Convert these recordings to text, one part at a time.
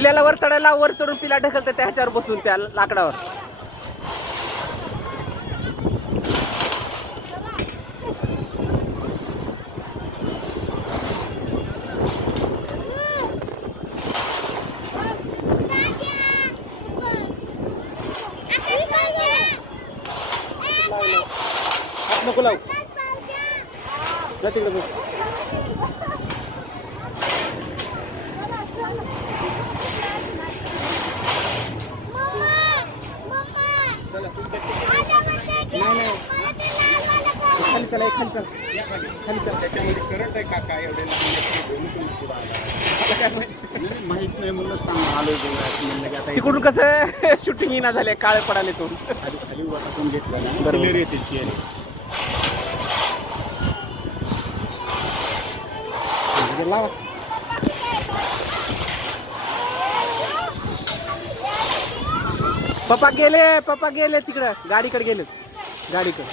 पिल्याला वर चढायला, वर चढून पिला ढकलतं त्या ह्याच्यावर बसून त्या लाकडावर. नको लावू जा तिकडे बस. खाली चला, खाली चला, खाली चला. त्याच्यामध्ये करंट आहे काका एवढे माहित नाही म्हणून सांग आलो. तिकडून कसं शूटिंग येणार झाले, काळे पडाले तो खाली वाटातून घेतला बरोबर येते चेअर. लावा पप्पा गेले तिकडं गाडीकडे गेले, गाडीकडे.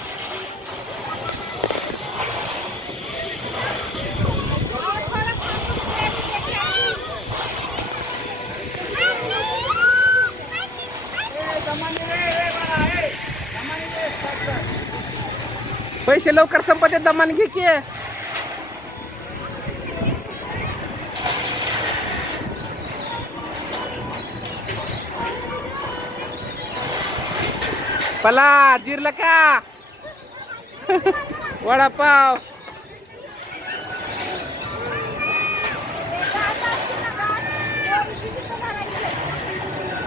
पैसे लवकर संपत आहेत, दमाने घे की. पला जिरला का वडापाव.